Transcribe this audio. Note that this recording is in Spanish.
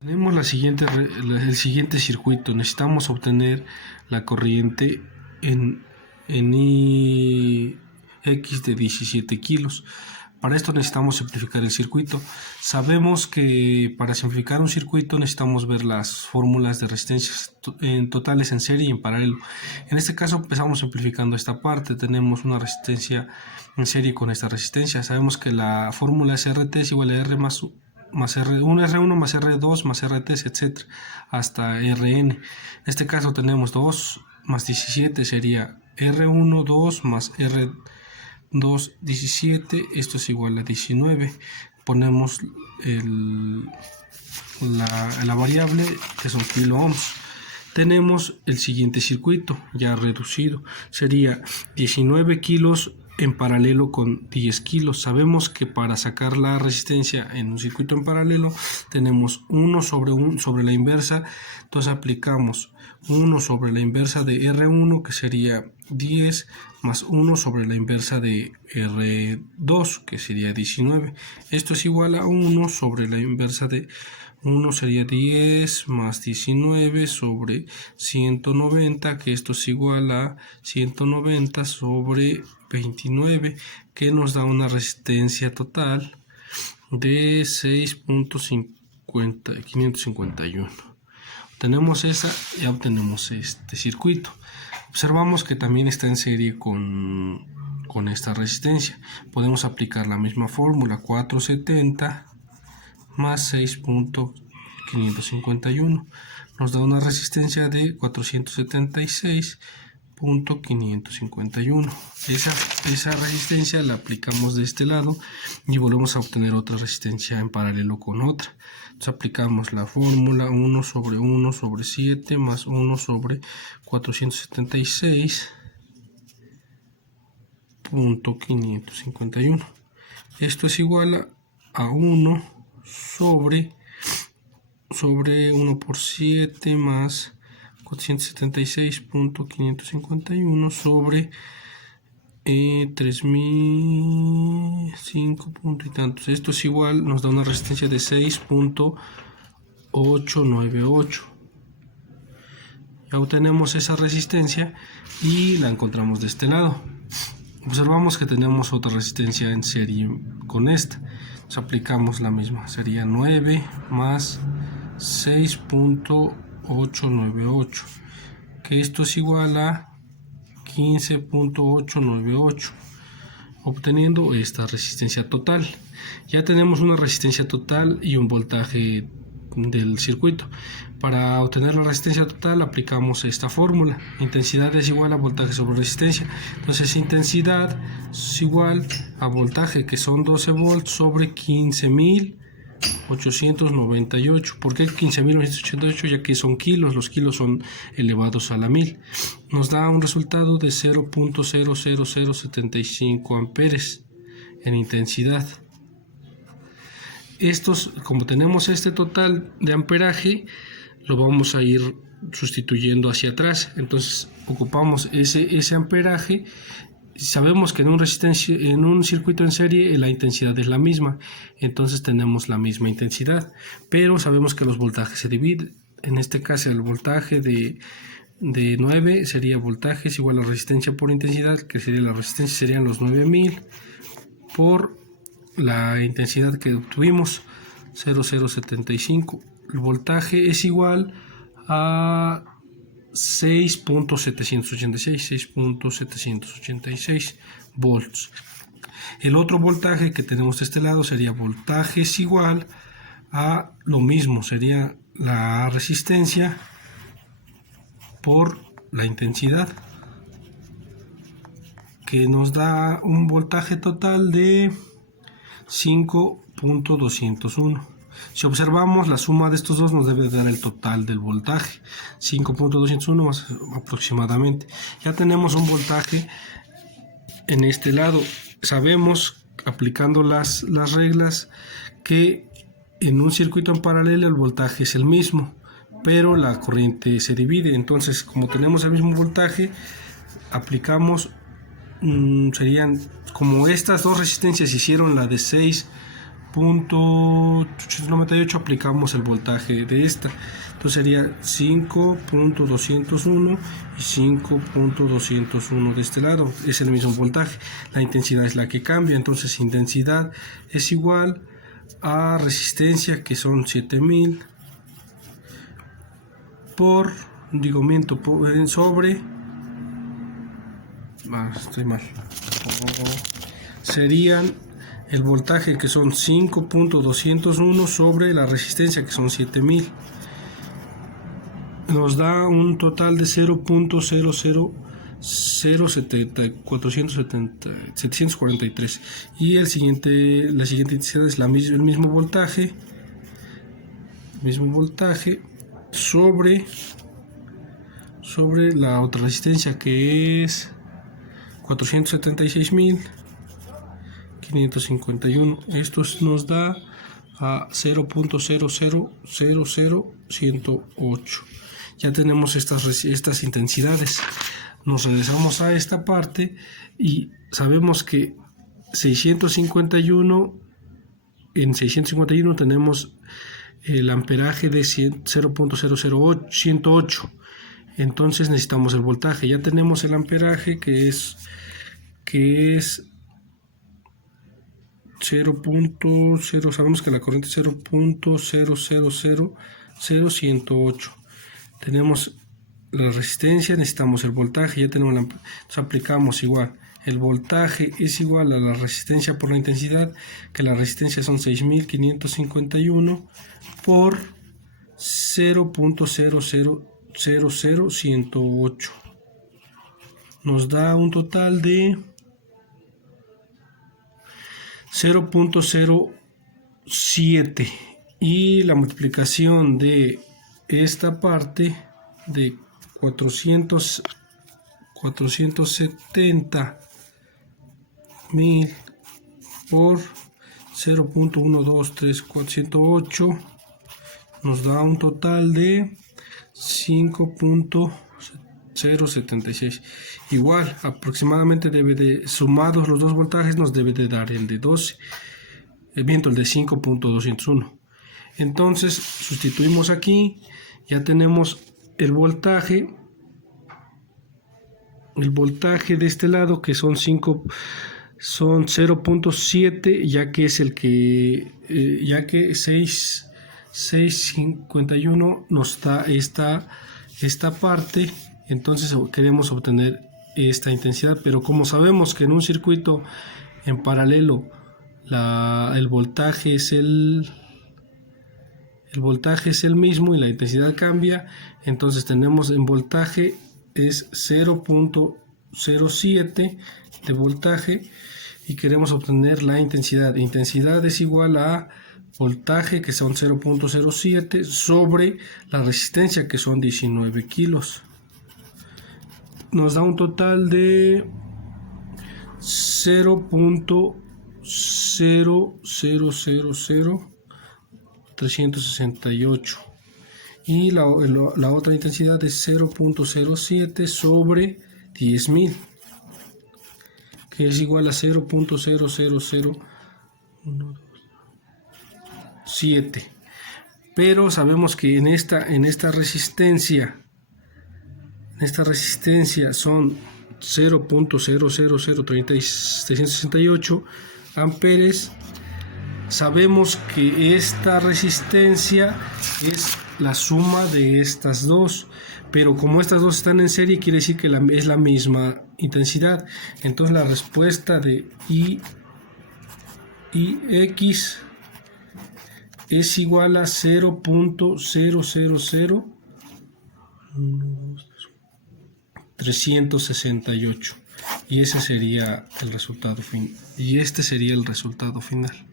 Tenemos el siguiente circuito. Necesitamos obtener la corriente en X de 17 kilos. Para esto necesitamos simplificar el circuito. Sabemos que para simplificar un circuito necesitamos ver las fórmulas de resistencias totales en serie y en paralelo. En este caso empezamos simplificando esta parte. Tenemos una resistencia en serie con esta resistencia. Sabemos que la fórmula es RT es igual a R más R1, R1 más R2 más RT, etc. hasta Rn. En este caso tenemos 2 más 17 sería R1, 2 más R2, 17. Esto es igual a 19. Ponemos la variable que son kilo ohms. Tenemos el siguiente circuito ya reducido. Sería 19 kilos en paralelo con 10 kilos. Sabemos que para sacar la resistencia en un circuito en paralelo tenemos 1 sobre la inversa. Entonces aplicamos 1 sobre la inversa de R1, que sería 10, más 1 sobre la inversa de R2, que sería 19. Esto es igual a 1 sobre la inversa de 1 sería 10 más 19 sobre 190, que esto es igual a 190 sobre 29, que nos da una resistencia total de 6.551. Obtenemos esa y obtenemos este circuito. Observamos que también está en serie con esta resistencia. Podemos aplicar la misma fórmula, 470 más 6.551 nos da una resistencia de 476.551. Esa resistencia la aplicamos de este lado y volvemos a obtener otra resistencia en paralelo con otra. Entonces aplicamos la fórmula 1 sobre 7 más 1 sobre 476.551. Esto es igual a 1 sobre 1 por 7 más 476.551 sobre 3005 punto y tantos. Esto es igual, nos da una resistencia de 6.898. Ya obtenemos esa resistencia y la encontramos de este lado. Observamos que tenemos otra resistencia en serie con esta. Entonces aplicamos la misma. Sería 9 más 6.898. Que esto es igual a 15.898. Obteniendo esta resistencia total. Ya tenemos una resistencia total y un voltaje del circuito. Para obtener la resistencia total aplicamos esta fórmula. Intensidad es igual a voltaje sobre resistencia. Entonces intensidad es igual a voltaje, que son 12 volts sobre 15.898. ¿Por qué 15.898? Ya que son kilos, los kilos son elevados a la 1000. Nos da un resultado de 0.00075 amperes en intensidad. Como tenemos este total de amperaje, lo vamos a ir sustituyendo hacia atrás. Entonces ocupamos ese amperaje. Sabemos que en un circuito en serie la intensidad es la misma, entonces tenemos la misma intensidad, pero sabemos que los voltajes se dividen. En este caso el voltaje de 9 sería voltaje es igual a resistencia por intensidad, que sería la resistencia serían los 9000 por la intensidad que obtuvimos, 0.075. El voltaje es igual a 6.786 volts. El otro voltaje que tenemos de este lado sería voltaje es igual a lo mismo, sería la resistencia por la intensidad, que nos da un voltaje total de 5.201. Si observamos la suma de estos dos nos debe dar el total del voltaje, 5.201 más aproximadamente. Ya tenemos un voltaje en este lado. Sabemos, aplicando las reglas, que en un circuito en paralelo el voltaje es el mismo, pero la corriente se divide. Entonces, como tenemos el mismo voltaje, aplicamos serían, como estas dos resistencias hicieron la de 6 .898 aplicamos el voltaje de esta, entonces sería 5.201 y 5.201 de este lado, es el mismo voltaje, la intensidad es la que cambia, entonces intensidad es igual a resistencia, que son 7000 sobre estoy mal, serían el voltaje, que son 5.201 sobre la resistencia, que son 7000, nos da un total de 0.0000743, y la siguiente intensidad es el mismo voltaje sobre la otra resistencia, que es 476.551. Esto nos da a 0.0000108. Ya tenemos estas intensidades. Nos regresamos a esta parte y sabemos que en 651 tenemos el amperaje de 0.008. Entonces necesitamos el voltaje. Ya tenemos el amperaje, que es 0.0, sabemos que la corriente es 0.0000108. Tenemos la resistencia, necesitamos el voltaje, ya tenemos entonces aplicamos igual. El voltaje es igual a la resistencia por la intensidad, que la resistencia son 6551 por 0.0000108. Nos da un total de 0.07, y la multiplicación de esta parte de 470.000 por 0.123.408 nos da un total de 5.076. Igual, aproximadamente sumados los dos voltajes, nos debe de dar el de 12, el de 5.201. Entonces sustituimos aquí, ya tenemos el voltaje de este lado, que son 0.7, ya que es el que ya que 651 nos da esta parte. Entonces queremos obtener esta intensidad, pero como sabemos que en un circuito en paralelo el voltaje es el mismo y la intensidad cambia, entonces tenemos en voltaje es 0.07 de voltaje y queremos obtener la intensidad. Intensidad es igual a voltaje, que son 0.07 sobre la resistencia, que son 19 kilos. Nos da un total de 0.0000368, y la otra intensidad es 0.07 sobre 10.000, que es igual a 0.00017. Pero sabemos que en esta resistencia son 0.000368 amperes. Sabemos que esta resistencia es la suma de estas dos, pero como estas dos están en serie, quiere decir que es la misma intensidad. Entonces la respuesta de Ix es igual a 0.000368, y ese sería el resultado final.